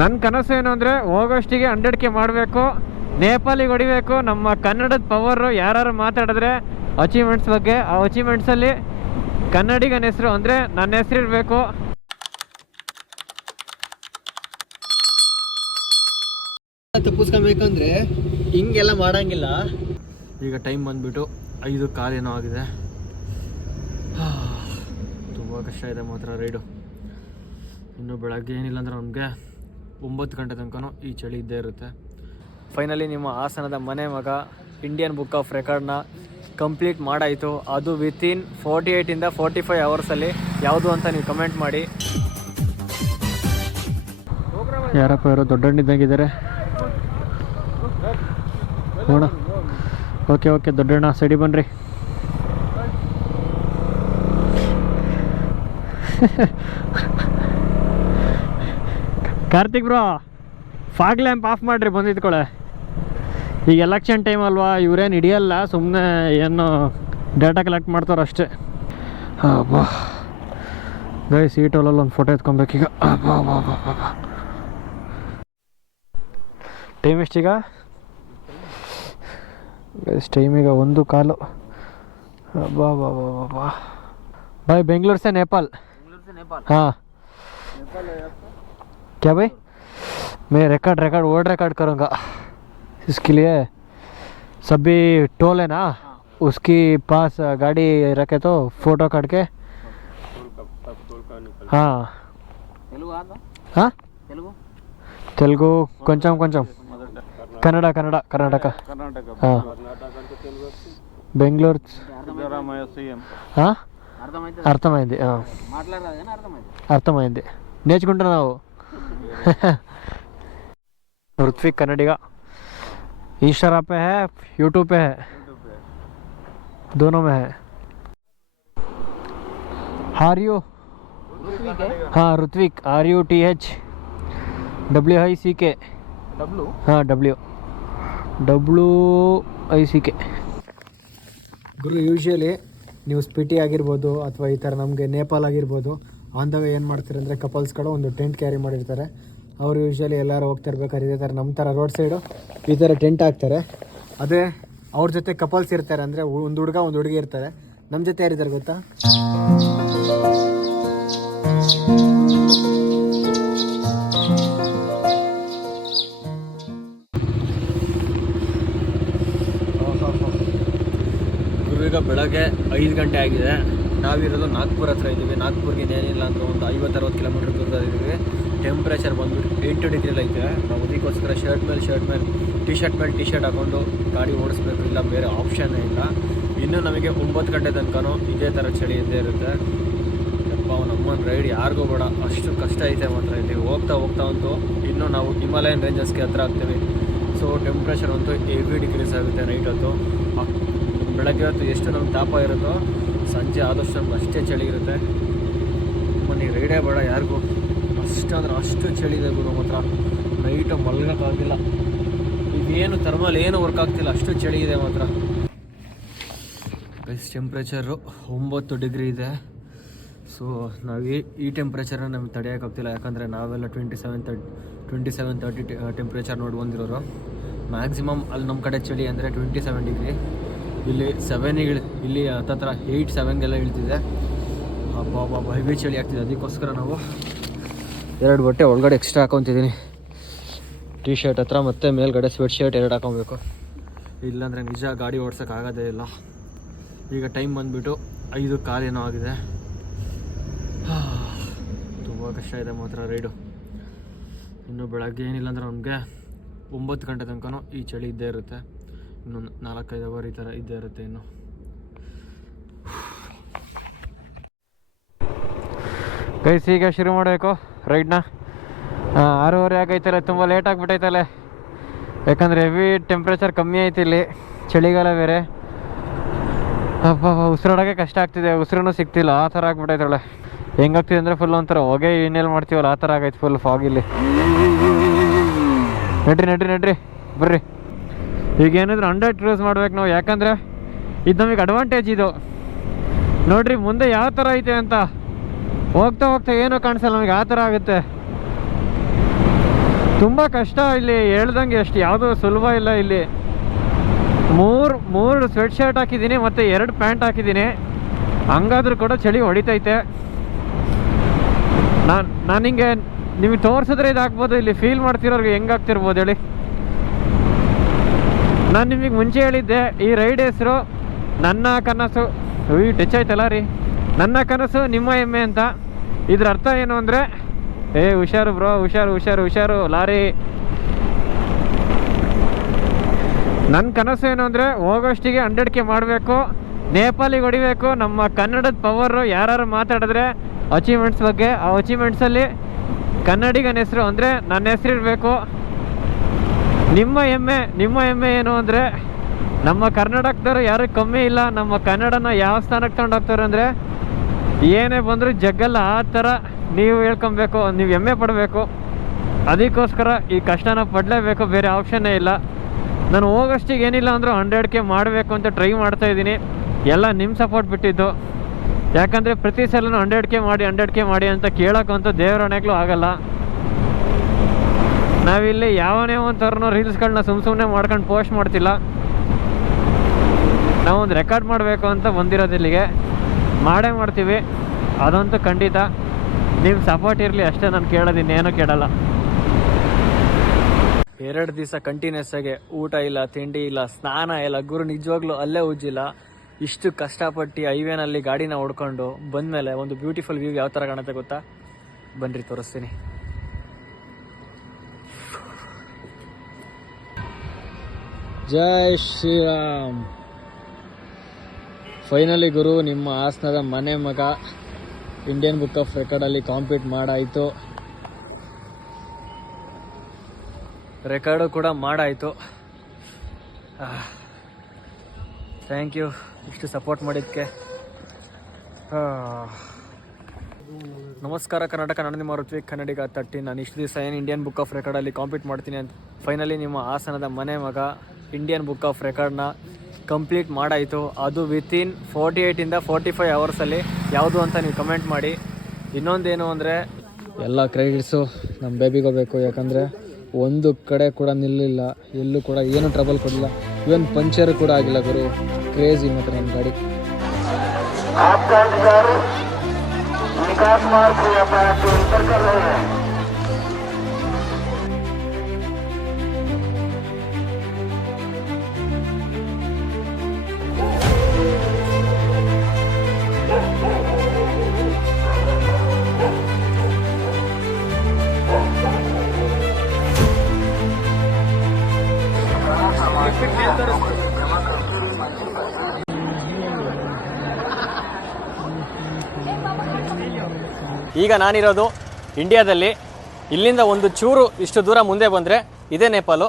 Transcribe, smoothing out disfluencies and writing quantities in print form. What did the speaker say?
ನನ್ನ ಕನಸು ಏನು ಅಂದರೆ ಹೋಗೋಷ್ಟಿಗೆ 100K ಮಾಡಬೇಕು, ನೇಪಾಲಿಗೆ ಹೊಡಿಬೇಕು. ನಮ್ಮ ಕನ್ನಡದ ಪವರು ಯಾರು ಮಾತಾಡಿದ್ರೆ ಅಚೀವ್ಮೆಂಟ್ಸ್ ಬಗ್ಗೆ, ಆ ಅಚೀವ್ಮೆಂಟ್ಸಲ್ಲಿ ಕನ್ನಡಿಗನ ಹೆಸರು ಅಂದರೆ ನನ್ನ ಹೆಸರು ಇರಬೇಕು. ತಪ್ಪಿಸ್ಕೊಬೇಕಂದ್ರೆ ಹಿಂಗೆಲ್ಲ ಮಾಡೋಂಗಿಲ್ಲ. ಈಗ ಟೈಮ್ ಬಂದುಬಿಟ್ಟು 5:15 ಏನೋ ಆಗಿದೆ. ತುಂಬ ಕಷ್ಟ ಇದೆ ಮಾತ್ರ ರೈಡು. ಇನ್ನು ಬೆಳಗ್ಗೆ ಏನಿಲ್ಲ ಅಂದ್ರೆ ನಮಗೆ 9 ಗಂಟೆ ತನಕನೂ ಈ ಚಳಿ ಇದ್ದೇ ಇರುತ್ತೆ. ಫೈನಲಿ ನಿಮ್ಮ ಹಾಸನದ ಮನೆ ಮಗ ಇಂಡಿಯನ್ ಬುಕ್ ಆಫ್ ರೆಕಾರ್ಡ್ನ ಕಂಪ್ಲೀಟ್ ಮಾಡಾಯಿತು. ಅದು ವಿತಿನ್ 48 ಇಂದ 45 ಅವರ್ಸಲ್ಲಿ. ಯಾವುದು ಅಂತ ನೀವು ಕಮೆಂಟ್ ಮಾಡಿ. ಯಾರಪ್ಪ ಇವರು ದೊಡ್ಡಣ್ಣಿದ್ದಂಗಿದ್ದಾರೆ ನೋಡ. ಓಕೆ ದೊಡ್ಡಣ್ಣ ಸೈಡಿ ಬನ್ನಿರಿ. Karthik bro fog lamp of ಮಾಡಿರಿ ಬಂದಿದ್ಕೊಳ್ಳೆ. ಈಗ ಎಲೆಕ್ಷನ್ ಟೈಮ್ ಅಲ್ವಾ, ಇವರೇನು ಹಿಡಿಯಲ್ಲ, ಸುಮ್ಮನೆ ಏನು ಡೇಟಾ ಕಲೆಕ್ಟ್ ಮಾಡ್ತಾರೆ ಅಷ್ಟೇ. ಬಾ ಗೈ ಸೀಟಲ್ಲಿ ಒಂದು ಫೋಟೋ ಎತ್ಕೊಬೇಕೀಗ. ಟೈಮ್ ಎಷ್ಟೀಗ? ಟೈಮೀಗ 1:15. भाई बेंगलोर से नेपाल। हाँ क्या भाई? मैं रिकॉर्ड वर्ड रिकॉर्ड करूँगा इसके लिए। सभी टोल है ना, उसकी पास गाड़ी रखे तो फोटो काट के। हाँ हाँ तेलुगु కొంచెం ಕನ್ನಡ हाँ బెంగళూరు అర్థమైంది అర్థమైంది నేర్చుకుంటున్నావు. ऋत्विक कन्नडिगा इंस्टाग्राम पे है, यूट्यूब पे है, दोनों में है. Are you? हाँ ऋत्विक RUTH WICK. हाँ WICK. ಗುರು ಯೂಶ್ವಲಿ ನೀವು ಸ್ಪಿಟಿ ಆಗಿರ್ಬೋದು ಅಥವಾ ಈ ಥರ ನಮಗೆ ನೇಪಾಲ್ ಆಗಿರ್ಬೋದು, ಆನ್ ದ ವೇ ಏನು ಮಾಡ್ತಾರೆ ಅಂದರೆ ಕಪಲ್ಸ್ಗಳು ಒಂದು ಟೆಂಟ್ ಕ್ಯಾರಿ ಮಾಡಿರ್ತಾರೆ. ಅವರು ಯೂಶ್ವಲಿ ಎಲ್ಲರೂ ಹೋಗ್ತಾ ಇರ್ಬೇಕಾದ್ರೆ ಇದೇ ಥರ ನಮ್ಮ ಥರ ರೋಡ್ ಸೈಡು ಈ ಥರ ಟೆಂಟ್ ಹಾಕ್ತಾರೆ. ಅದೇ ಅವ್ರ ಜೊತೆ ಕಪಲ್ಸ್ ಇರ್ತಾರೆ, ಅಂದರೆ ಒಂದು ಹುಡುಗ ಒಂದು ಹುಡುಗಿ ಇರ್ತಾರೆ. ನಮ್ಮ ಜೊತೆ ಯಾರಿದ್ದಾರೆ ಗೊತ್ತಾ? ಈಗ ಬೆಳಗ್ಗೆ 5 ಗಂಟೆ ಆಗಿದೆ. ನಾವಿರೋದು ನಾಗ್ಪುರ್ ಹತ್ರ ಇದ್ದೀವಿ. ನಾಗ್ಪುರ್ಗೆ ಏನಿಲ್ಲ ಅಂದರೆ ಒಂದು 50-60 ಕಿಲೋಮೀಟ್ರ್ ದೂರದಲ್ಲಿದ್ದೀವಿ. ಟೆಂಪ್ರೇಚರ್ ಬಂದುಬಿಟ್ಟು 8 ಡಿಗ್ರಿಲಿ ಐತೆ. ನಾವು ಅದಕ್ಕೋಸ್ಕರ ಶರ್ಟ್ ಮೇಲೆ ಟಿ ಶರ್ಟ್ ಹಾಕ್ಕೊಂಡು ಗಾಡಿ ಓಡಿಸ್ಬೇಕು, ಇಲ್ಲ ಬೇರೆ ಆಪ್ಷನ್ನೇ ಇಲ್ಲ. ಇನ್ನೂ ನಮಗೆ 9 ಗಂಟೆ ತನಕನೂ ಇದೇ ಥರ ಚಳಿ ಇದ್ದೇ ಇರುತ್ತೆ. ಯಪ್ಪ ನಮ್ಮನ್ನು ರೈಡ್ ಯಾರಿಗೂ ಬೇಡ, ಅಷ್ಟು ಕಷ್ಟ ಐತೆ ಮಾತ್ರ ಇಲ್ಲಿ. ಹೋಗ್ತಾ ಅಂತೂ ಇನ್ನೂ ನಾವು ಹಿಮಾಲಯನ್ ರೇಂಜಸ್ಗೆ ಹತ್ರ ಆಗ್ತೀವಿ. ಸೊ ಟೆಂಪ್ರೇಚರ್ ಅಂತೂ 8 ಡಿಗ್ರೀಸ್ ಆಗುತ್ತೆ ನೈಟ್ ಹೊತ್ತು. ಬೆಳಗ್ಗೆ ಹೊತ್ತು ಎಷ್ಟು ನಮ್ಗೆ ತಾಪ ಇರುತ್ತೋ ಸಂಜೆ ಆದಷ್ಟು ನಮ್ಗೆ ಅಷ್ಟೇ ಚಳಿ ಇರುತ್ತೆ. ಮನೆ ರೈಡೇ ಬೇಡ ಯಾರಿಗೂ, ಅಷ್ಟು ಚಳಿ ಇದೆ ಗುರು. ಮಾತ್ರ ನೈಟು ಮಲ್ಗೋಕ್ಕಾಗಿಲ್ಲ. ಇದೇನು ಥರ್ಮಲ್ ಏನು ವರ್ಕ್ ಆಗ್ತಿಲ್ಲ, ಅಷ್ಟು ಚಳಿ ಇದೆ ಮಾತ್ರ. ಟೆಂಪ್ರೇಚರು 9 ಡಿಗ್ರಿ ಇದೆ. ಸೊ ನಾವು ಈ ಟೆಂಪ್ರೇಚರ್ನ ನಮಗೆ ತಡೆಯೋಕ್ಕಾಗ್ತಿಲ್ಲ, ಯಾಕಂದರೆ ನಾವೆಲ್ಲ 27-30 ಟೆಂಪ್ರೇಚರ್ ನೋಡಿ ಬಂದಿರೋರು. ಮ್ಯಾಕ್ಸಿಮಮ್ ಅಲ್ಲಿ ನಮ್ಮ ಕಡೆ ಚಳಿ ಅಂದರೆ 27 ಡಿಗ್ರಿ. ಇಲ್ಲಿ 7 ಇಲ್ಲಿ ಹತ್ತತ್ರ 8-7ಗೆಲ್ಲ ಇಳ್ತಿದೆ. ಅಬ್ಬಾ ಹೆವಿ ಚಳಿ ಆಗ್ತಿದೆ. ಅದಕ್ಕೋಸ್ಕರ ನಾವು 2 ಬಟ್ಟೆ ಒಳಗಡೆ ಎಕ್ಸ್ಟ್ರಾ ಹಾಕೊತಿದ್ದೀನಿ. ಟಿ ಶರ್ಟ್ ಹತ್ರ ಮತ್ತು ಮೇಲ್ಗಡೆ ಸ್ವೆಟ್ ಶರ್ಟ್ 2 ಹಾಕೊಬೇಕು. ಇಲ್ಲಾಂದರೆ ನಿಜ ಗಾಡಿ ಓಡ್ಸೋಕ್ಕಾಗೋದೇ ಇಲ್ಲ. ಈಗ ಟೈಮ್ ಬಂದುಬಿಟ್ಟು 5:15 ಏನೋ ಆಗಿದೆ. ತುಂಬ ಕಷ್ಟ ಇದೆ ಮಾತ್ರ ರೈಡು. ಇನ್ನು ಬೆಳಗ್ಗೆ ಏನಿಲ್ಲ ಅಂದರೆ ನಮಗೆ 9 ಗಂಟೆ ತನಕನೂ ಈ ಚಳಿ ಇದ್ದೇ ಇರುತ್ತೆ. ಇನ್ನು 4-5 ಅವರ್ ಈ ಥರ ಇದ್ದೇ ಇರುತ್ತೆ. ಇನ್ನು ಗೈಸ್ ಈಗ ಶುರು ಮಾಡಬೇಕು ರೈಡ್ನ. 6:30 ಆಗೈತಲ್ಲ, ತುಂಬ ಲೇಟ್ ಆಗಿಬಿಟ್ಟೈತಲ್ಲ. ಯಾಕಂದರೆ ಹೆವಿ ಟೆಂಪ್ರೇಚರ್ ಕಮ್ಮಿ ಐತಿ ಇಲ್ಲಿ, ಚಳಿಗಾಲ ಬೇರೆ. ಉಸಿರಾಡೋಕ್ಕೆ ಕಷ್ಟ ಆಗ್ತಿದೆ, ಉಸಿರೂ ಸಿಗ್ತಿಲ್ಲ, ಆ ಥರ ಆಗ್ಬಿಟ್ಟೈತಳೆ. ಹೆಂಗಾಗ್ತಿದೆ ಅಂದರೆ ಫುಲ್ ಒಂಥರ ಹೊಗೆ ಇನ್ನೆಲ್ಲಿ ಮಾಡ್ತೀವಲ್ಲ ಆ ಥರ ಆಗೈತೆ ಫುಲ್ ಫಾಗಿಲ್ಲಿ. ನಡ್ರಿ ಬರ್ರಿ. ಈಗ ಏನಿದ್ರು 100 ಕ್ರೂಸ್ ಮಾಡ್ಬೇಕು ನಾವು, ಯಾಕಂದರೆ ಇದು ನಮಗೆ ಅಡ್ವಾಂಟೇಜ್. ಇದು ನೋಡ್ರಿ ಮುಂದೆ ಯಾವ ಥರ ಐತೆ ಅಂತ. ಹೋಗ್ತಾ ಏನೂ ಕಾಣಿಸಲ್ಲ ನಮಗೆ, ಆ ಥರ ಆಗುತ್ತೆ. ತುಂಬ ಕಷ್ಟ ಇಲ್ಲಿ. ಹೇಳ್ದಂಗೆ ಅಷ್ಟು ಯಾವುದೂ ಸುಲಭ ಇಲ್ಲ ಇಲ್ಲಿ. ಮೂರು ಸ್ವೆಟ್ ಶರ್ಟ್ ಹಾಕಿದ್ದೀನಿ ಮತ್ತು 2 ಪ್ಯಾಂಟ್ ಹಾಕಿದ್ದೀನಿ. ಹಂಗಾದ್ರೂ ಕೂಡ ಚಳಿ ಹೊಡಿತೈತೆ. ನಾನು ಹಿಂಗೆ ನಿಮಗೆ ತೋರಿಸಿದ್ರೆ ಇದಾಗ್ಬೋದು, ಇಲ್ಲಿ ಫೀಲ್ ಮಾಡ್ತಿರೋರಿಗೆ ಹೆಂಗಾಗ್ತಿರ್ಬೋದು ಹೇಳಿ. ನಾನು ನಿಮಗೆ ಮುಂಚೆ ಹೇಳಿದ್ದೆ ಈ ರೈಡ್ ಹೆಸರು ನನ್ನ ಕನಸು. ಟಚ್ ಆಯ್ತಲ್ಲ ರೀ, ನನ್ನ ಕನಸು ನಿಮ್ಮ ಹೆಮ್ಮೆ ಅಂತ. ಇದ್ರ ಅರ್ಥ ಏನು ಅಂದರೆ, ಹುಷಾರು ಬ್ರೋ, ಹುಷಾರು ಲಾರಿ. ನನ್ನ ಕನಸು ಏನು ಅಂದರೆ ಹೋಗೋಷ್ಟಿಗೆ 100K ಮಾಡಬೇಕು, ನೇಪಾಲಿಗೆ ಹೊಡಿಬೇಕು. ನಮ್ಮ ಕನ್ನಡದ ಪವರು ಯಾರು ಮಾತಾಡಿದ್ರೆ ಅಚೀವ್ಮೆಂಟ್ಸ್ ಬಗ್ಗೆ, ಆ ಅಚೀವ್ಮೆಂಟ್ಸಲ್ಲಿ ಕನ್ನಡಿಗನ ಹೆಸರು ಅಂದರೆ ನನ್ನ ಹೆಸರು ಇರಬೇಕು. ನಿಮ್ಮ ಹೆಮ್ಮೆ ಏನು ಅಂದರೆ ನಮ್ಮ ಕರ್ನಾಟಕದವರು ಯಾರು ಕಮ್ಮಿ ಇಲ್ಲ. ನಮ್ಮ ಕನ್ನಡನ ಯಾವ ಸ್ಥಾನಕ್ಕೆ ತಗೊಂಡೋಗ್ತಾರೆ ಅಂದರೆ ಏನೇ ಬಂದರೂ ಜಗ್ಗಲ್ಲ, ಆ ಥರ ನೀವು ಹೇಳ್ಕೊಬೇಕು, ನೀವು ಹೆಮ್ಮೆ ಪಡಬೇಕು. ಅದಕ್ಕೋಸ್ಕರ ಈ ಕಷ್ಟನ ಪಡಲೇಬೇಕು, ಬೇರೆ ಆಪ್ಷನ್ನೇ ಇಲ್ಲ. ನಾನು ಹೋಗೋಷ್ಟಿಗೆ ಏನಿಲ್ಲ ಅಂದರೂ 100K ಮಾಡಬೇಕು ಅಂತ ಟ್ರೈ ಮಾಡ್ತಾಯಿದ್ದೀನಿ. ಎಲ್ಲ ನಿಮ್ಮ ಸಪೋರ್ಟ್ ಬಿಟ್ಟಿದ್ದು. ಯಾಕಂದರೆ ಪ್ರತಿ ಸಲನೂ 100K ಮಾಡಿ ಅಂತ ಕೇಳೋಕ್ಕಂತೂ ದೇವರಣೆಗಳು ಆಗಲ್ಲ. ನಾವಿಲ್ಲಿ ಯಾವನೇ ಒಂಥರನೋ ರೀಲ್ಸ್ಗಳನ್ನ ಸುಮ್ಮನೆ ಮಾಡ್ಕೊಂಡು ಪೋಸ್ಟ್ ಮಾಡ್ತಿಲ್ಲ. ನಾವೊಂದು ರೆಕಾರ್ಡ್ ಮಾಡಬೇಕು ಅಂತ ಬಂದಿರೋದು ಇಲ್ಲಿಗೆ. ಮಾಡೇ ಮಾಡ್ತೀವಿ, ಅದಂತೂ ಖಂಡಿತ. ನಿಮ್ಮ ಸಪೋರ್ಟ್ ಇರಲಿ ಅಷ್ಟೇ, ನಾನು ಕೇಳೋದಿನ್ನು ಏನೂ ಕೇಳಲ್ಲ. 2 ದಿವಸ ಕಂಟಿನ್ಯೂಸ್ ಆಗಿ ಊಟ ಇಲ್ಲ, ತಿಂಡಿ ಇಲ್ಲ, ಸ್ನಾನ ಇಲ್ಲ. ಗುರು ನಿಜವಾಗ್ಲೂ ಅಲ್ಲೇ ಉಜ್ಜಿಲ್ಲ. ಇಷ್ಟು ಕಷ್ಟಪಟ್ಟು ಹೈವೇನಲ್ಲಿ ಗಾಡಿನ ಹೊಡ್ಕೊಂಡು ಬಂದಮೇಲೆ ಒಂದು ಬ್ಯೂಟಿಫುಲ್ ವ್ಯೂ ಯಾವ ಥರ ಕಾಣುತ್ತೆ ಗೊತ್ತಾ? ಬನ್ನಿರಿ ತೋರಿಸ್ತೀನಿ. ಜೈ ಶ್ರೀರಾಮ್. ಫೈನಲಿ ಗುರು, ನಿಮ್ಮ ಹಾಸನದ ಮನೆ ಮಗ ಇಂಡಿಯನ್ ಬುಕ್ ಆಫ್ ರೆಕಾರ್ಡಲ್ಲಿ ಕಾಂಪೀಟ್ ಮಾಡಾಯಿತು. ರೆಕಾರ್ಡು ಕೂಡ ಮಾಡಾಯಿತು. ಥ್ಯಾಂಕ್ ಯು ಇಷ್ಟು ಸಪೋರ್ಟ್ ಮಾಡಿದ್ದಕ್ಕೆ. ನಮಸ್ಕಾರ ಕರ್ನಾಟಕ, ನಾನು ನಿಮ್ಮ ಋತ್ವಿಕ್ ಕನ್ನಡಿಗ 13. ನಾನು ಇಷ್ಟು ದಿವಸ ಏನು ಇಂಡಿಯನ್ ಬುಕ್ ಆಫ್ ರೆಕಾರ್ಡಲ್ಲಿ ಕಾಂಪೀಟ್ ಮಾಡ್ತೀನಿ ಅಂತ ಫೈನಲಿ ನಿಮ್ಮ ಹಾಸನದ ಮನೆ ಮಗ ಇಂಡಿಯನ್ ಬುಕ್ ಆಫ್ ರೆಕಾರ್ಡ್ನ ಕಂಪ್ಲೀಟ್ ಮಾಡಾಯಿತು. ಅದು ವಿತಿನ್ 48ಇಂದ 45 ಅವರ್ಸಲ್ಲಿ. ಯಾವುದು ಅಂತ ನೀವು ಕಮೆಂಟ್ ಮಾಡಿ. ಇನ್ನೊಂದೇನು ಅಂದರೆ ಎಲ್ಲ ಕ್ರೆಡಿಟ್ಸು ನಮ್ಮ ಬೇಬಿಗೆ ಹೋಗಬೇಕು. ಯಾಕಂದರೆ ಒಂದು ಕಡೆ ಕೂಡ ನಿಲ್ಲಿಲ್ಲ, ಎಲ್ಲೂ ಕೂಡ ಏನೂ ಟ್ರಬಲ್ ಕೊಡಲಿಲ್ಲ. ಇವನ್ ಪಂಚರ್ ಕೂಡ ಆಗಿಲ್ಲ ಗುರು. ಕ್ರೇಜಿ ಮಾತ್ರ ನಮ್ಮ ಗಾಡಿ. ಈಗ ನಾನಿರೋದು ಇಂಡಿಯಾದಲ್ಲಿ. ಇಲ್ಲಿಂದ ಒಂದು ಚೂರು ಇಷ್ಟು ದೂರ ಮುಂದೆ ಬಂದರೆ ಇದೇ ನೇಪಾಲು.